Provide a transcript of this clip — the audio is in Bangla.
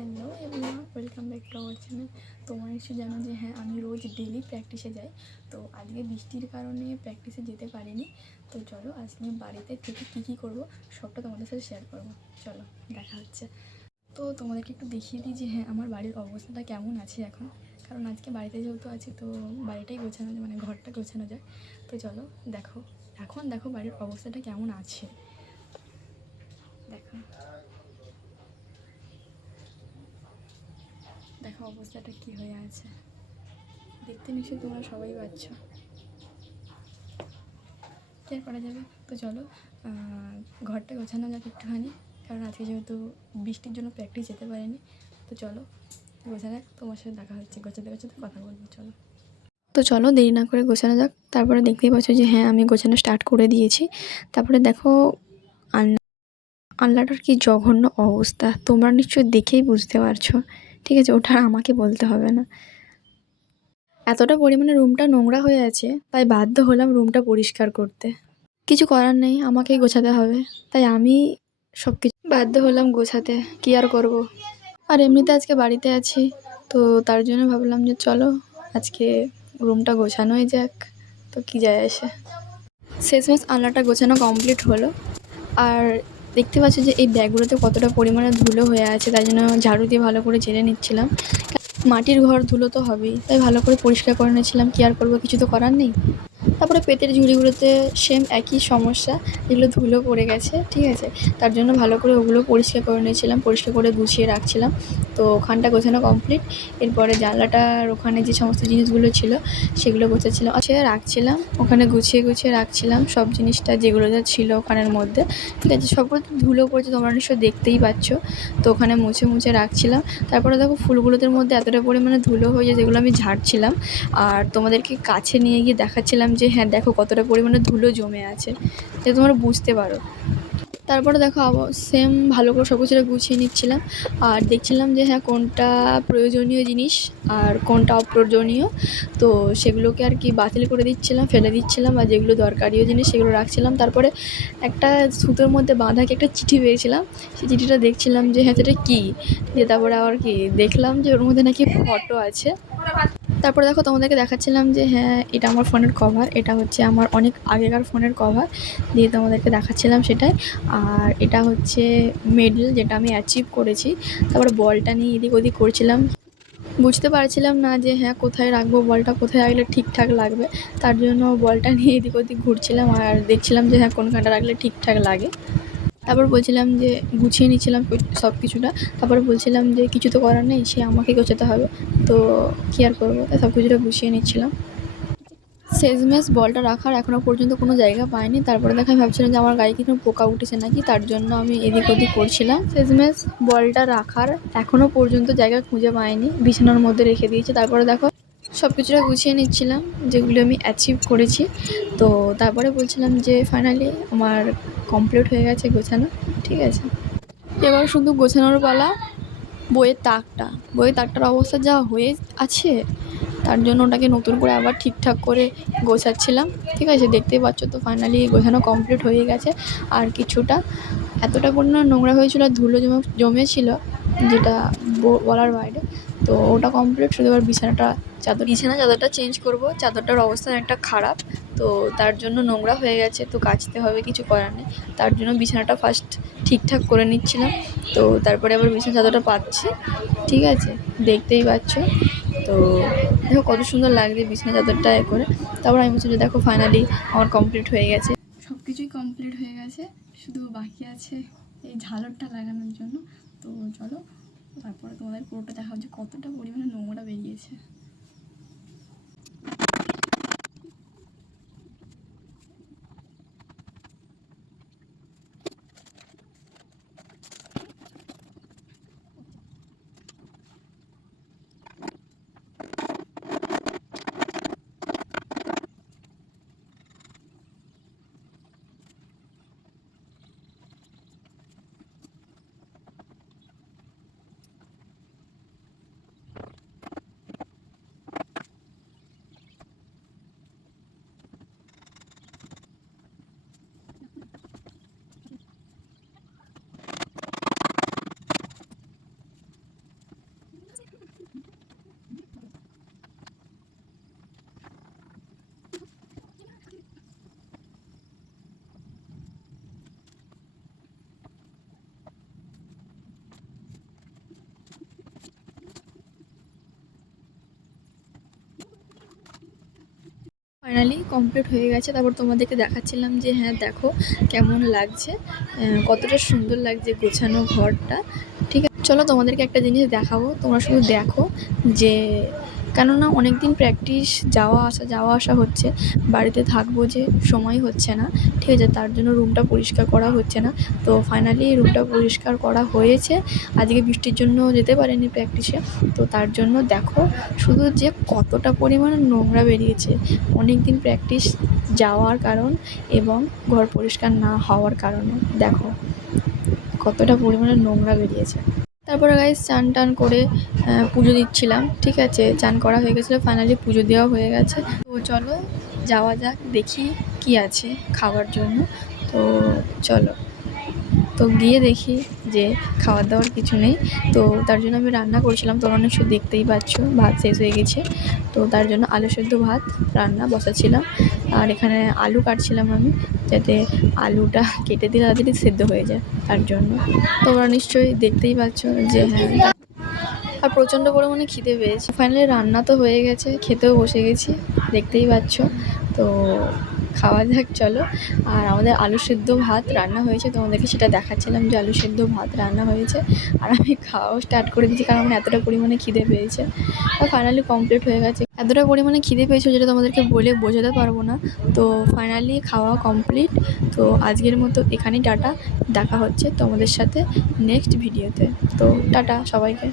Hello everyone, welcome back to our channel. তোমরা নিশ্চয়ই জানো যে হ্যাঁ, আমি রোজ ডেলি প্র্যাকটিসে যাই। তো আজকে বৃষ্টির কারণে প্র্যাকটিসে যেতে পারিনি। তো চলো আজকে আমি বাড়িতে থেকে কী করবো সবটা তোমাদের সাথে শেয়ার করবো। চলো দেখা হচ্ছে। তো তোমাদেরকে একটু দেখিয়ে দিই যে হ্যাঁ, আমার বাড়ির অবস্থাটা কেমন আছে এখন। কারণ আজকে বাড়িতে যেহেতু আছি তো বাড়িটাই গোছানো যায়, মানে ঘরটা গোছানো যায়। তো চলো দেখো, এখন দেখো বাড়ির অবস্থাটা কেমন আছে। দেখো দেখো অবস্থাটা কী হয়ে আছে, দেখতে নিশ্চয়ই তোমরা সবাই পাচ্ছ। কী আর করা যাবে। তো চলো ঘরটা গোছানো যাক একটুখানি, কারণ আজকে যেহেতু বৃষ্টির জন্য প্র্যাকটিস যেতে পারিনি। তো চলো গোছানো যাক, তোমার সাথে দেখা হচ্ছে, গোছাতে গোছাতে কথা বলবো। চলো, তো চলো দেরি না করে গোছানো যাক। তারপরে দেখতেই পাচ্ছ যে হ্যাঁ, আমি গোছানো স্টার্ট করে দিয়েছি। তারপরে দেখো আলনাটার কি জঘন্য অবস্থা, তোমরা নিশ্চয়ই দেখেই বুঝতে পারছো। ঠিক আছে, ওটা আর আমাকে বলতে হবে না। এতটা পরিমাণে রুমটা নোংরা হয়ে আছে, তাই বাধ্য হলাম রুমটা পরিষ্কার করতে। কিছু করার নেই, আমাকেই গোছাতে হবে, তাই আমি সব কিছু বাধ্য হলাম গোছাতে। কী আর করব। আর এমনিতে আজকে বাড়িতে আছি, তো তার জন্য ভাবলাম যে চলো আজকে রুমটা গোছানোই যাক। তো কী যায় আসে। শেষমেশ আলনাটা গোছানো কমপ্লিট হলো। আর দেখতে পাচ্ছি যে এই ব্যাগগুলোতে কতটা পরিমাণে ধুলো হয়ে আছে, তাই জন্য ঝাড়ু দিয়ে ভালো করে ঝেড়ে নিচ্ছিলাম। মাটির ঘর ধুলো তো হবেই, তাই ভালো করে পরিষ্কার করে নিচ্ছিলাম। কী আর করবো, কিছু তো করার নেই। তারপরে পেটের ঝুড়িগুলোতে সেম একই সমস্যা, এগুলো ধুলো পড়ে গেছে। ঠিক আছে, তার জন্য ভালো করে ওগুলো পরিষ্কার করে নিয়েছিলাম, পরিষ্কার করে গুছিয়ে রাখছিলাম। তো ওখানটা গোছানো কমপ্লিট। এরপরে জানলাটার ওখানে যে সমস্ত জিনিসগুলো ছিল সেগুলো গোছাচ্ছিলাম, রাখছিলাম ওখানে, গুছিয়ে গুছিয়ে রাখছিলাম সব জিনিসটা যেগুলো যা ছিল ওখানের মধ্যে। ঠিক আছে, সবগুলো তো ধুলো পড়েছে, তোমরা নিশ্চয় দেখতেই পাচ্ছ। তো ওখানে মুছে মুছে রাখছিলাম। তারপরে দেখো ফুলগুলোদের মধ্যে এতটা পরিমাণে ধুলো হয়ে যায়, যেগুলো আমি ঝাড়ছিলাম। আর তোমাদেরকে কাছে নিয়ে গিয়ে দেখাচ্ছিলাম যে হ্যাঁ দেখো কতটা পরিমাণে ধুলো জমে আছে, যাতে তোমরা বুঝতে পারো। তারপরে দেখো সেম ভালো করে সব কিছুটা গুছিয়ে নিচ্ছিলাম। আর দেখছিলাম যে হ্যাঁ কোনটা প্রয়োজনীয় জিনিস আর কোনটা অপ্রয়োজনীয়। তো সেগুলোকে আর কি বাতিল করে দিচ্ছিলাম, ফেলে দিচ্ছিলাম। আর যেগুলো দরকারিও জিনিস সেগুলো রাখছিলাম। তারপরে একটা সুতোর মধ্যে বাঁধা একটা চিঠি পেয়েছিলাম, সেই চিঠিটা দেখছিলাম যে হ্যাঁ সেটা কী। দিয়ে তারপরে আবার কি দেখলাম যে ওর মধ্যে নাকি ফটো আছে। তারপরে দেখো তোমাদেরকে দেখাচ্ছিলাম যে হ্যাঁ এটা আমার ফোনের কভার, এটা হচ্ছে আমার অনেক আগেকার ফোনের কভার। দিয়ে তোমাদেরকে দেখাচ্ছিলাম সেটাই। আর এটা হচ্ছে মেডেল, যেটা আমি অ্যাচিভ করেছি। তারপরে বলটা নিয়ে এদিক ওদিক করছিলাম, বুঝতে পারছিলাম না যে হ্যাঁ কোথায় রাখবো, বলটা কোথায় রাখলে ঠিকঠাক লাগবে। তার জন্য বলটা নিয়ে এদিক ওদিক ঘুরছিলাম আর দেখছিলাম যে হ্যাঁ কোনখানটা রাখলে ঠিকঠাক লাগে। তারপর বলছিলাম যে গুছিয়ে নিচ্ছিলাম সব কিছুটা। তারপরে বলছিলাম যে কিছু তো করার নেই, সে আমাকে গোছাতে হবে। তো কী আর করবো, তাই সব কিছুটা গুছিয়ে নিচ্ছিলাম। শেষমেশ বলটা রাখার এখনও পর্যন্ত কোনো জায়গা পাইনি। তারপরে দেখা আমি ভাবছিলাম যে আমার গায়ে কি কোনো পোকা উঠেছে নাকি, তার জন্য আমি এদিক ওদিক করছিলাম। শেষমেশ বলটা রাখার এখনও পর্যন্ত জায়গা খুঁজে পাইনি, বিছানার মধ্যে রেখে দিয়েছি। তারপরে দেখো সব কিছুটা গুছিয়ে নিচ্ছিলাম, যেগুলো আমি অ্যাচিভ করেছি। তো তারপরে বলছিলাম যে ফাইনালি আমার কমপ্লিট হয়ে গেছে গোছানো। ঠিক আছে, এবার শুধু গোছানোর পালা। বইয়ের তাকটার অবস্থা যা হয়ে আছে, তার জন্য ওটাকে নতুন করে আবার ঠিকঠাক করে গোছাচ্ছিলাম। ঠিক আছে, দেখতেই পাচ্ছ। তো ফাইনালি গোছানো কমপ্লিট হয়ে গেছে। আর কিছুটা এতটা পরিমাণ নোংরা হয়েছিল, ধুলো জমেছিল, যেটা বলার বাইরে। তো ওটা কমপ্লিট, শুধু এবার বিছানাটা চেঞ্জ করব। চাদরটার অবস্থা একটা খারাপ, তো তার জন্য নোংরা হয়ে গেছে, তো কাচতে হবে, কিছু করার নেই। তার জন্য বিছানাটা ফার্স্ট ঠিকঠাক করে নিচ্ছিলাম। তো তারপরে আবার বিছানা চাদরটা পাচ্ছি। ঠিক আছে, দেখতেই পাচ্ছ। তো দেখো কত সুন্দর লাগছে বিছানা চাদরটা করে। তারপর আমি বলছি যে দেখো ফাইনালি আমার কমপ্লিট হয়ে গেছে, সব কিছুই কমপ্লিট হয়ে গেছে, শুধু বাকি আছে এই ঝালরটা লাগানোর জন্য। তো চলো তারপরে তোমাদের পুরোটা দেখা হচ্ছে কতটা পরিমাণে নোংরা বেরিয়েছে। ফাইনালি কমপ্লিট হয়ে গেছে। তারপর তোমাদেরকে দেখাচ্ছিলাম যে হ্যাঁ দেখো কেমন লাগছে, কতটা সুন্দর লাগছে গোছানো ঘরটা। ঠিক আছে, চলো তোমাদেরকে একটা জিনিস দেখাবো, তোমরা শুধু দেখো। যে কেননা অনেক দিন প্র্যাকটিস যাওয়া আসা হচ্ছে, বাড়িতে থাকবো যে সময় হচ্ছে না, ঠিক আছে, তার জন্য রুমটা পরিষ্কার করা হচ্ছে না। তো ফাইনালি রুমটা পরিষ্কার করা হয়েছে। আজকে বৃষ্টির জন্য যেতে পারিনি প্র্যাকটিসে। তো তার জন্য দেখো শুধু যে কতটা পরিমাণে নোংরা বেরিয়েছে, অনেক দিন প্র্যাকটিস যাওয়ার কারণ এবং ঘর পরিষ্কার না হওয়ার কারণে দেখো কতটা পরিমাণে নোংরা বেরিয়েছে। তারপরে গাইস চান টান করে পুজো দিচ্ছিলাম, ঠিক আছে, চান করা হয়ে গেছিলো, ফাইনালি পুজো দেওয়া হয়ে গেছে। তো চলো যাওয়া যাক, দেখি কি আছে খাওয়ার জন্য। তো চলো, তো গিয়ে দেখি যে খাওয়ার দাওয়ার কিছু নেই। তো তার জন্য আমি রান্না করছিলাম, তোমরা নিশ্চয়ই দেখতেই পাচ্ছ ভাত শেষ হয়ে গেছে। তো তার জন্য আলু সেদ্ধ ভাত রান্না বসাচ্ছিলাম, আর এখানে আলু কাটছিলাম আমি, যাতে আলুটা কেটে দিলে তাড়াতাড়ি সেদ্ধ হয়ে যায়, তার জন্য। তোমরা নিশ্চয়ই দেখতেই পাচ্ছ যে হ্যাঁ, আর প্রচণ্ড পরিমাণে খিদে পেয়েছে। ফাইনালি রান্না তো হয়ে গেছে, খেতেও বসে গেছি, দেখতেই পাচ্ছ। তো খাওয়া যাক চলো। আর আমাদের আলু সেদ্ধ ভাত রান্না হয়েছে, তোমাদেরকে সেটা দেখাচ্ছিলাম যে আলু সেদ্ধ ভাত রান্না হয়েছে। আর আমি খাওয়াও স্টার্ট করে দিয়েছি, কারণ আমার এতটা পরিমাণে খিদে পেয়েছে। আর ফাইনালি কমপ্লিট হয়ে গেছে। এতটা পরিমাণে খিদে পেয়েছে যেটা তোমাদেরকে বলে বোঝাতে পারবো না। তো ফাইনালি খাওয়া কমপ্লিট। তো আজকের মতো এখানেই টাটা, দেখা হচ্ছে তোমাদের সাথে নেক্সট ভিডিওতে। তো টাটা সবাইকে।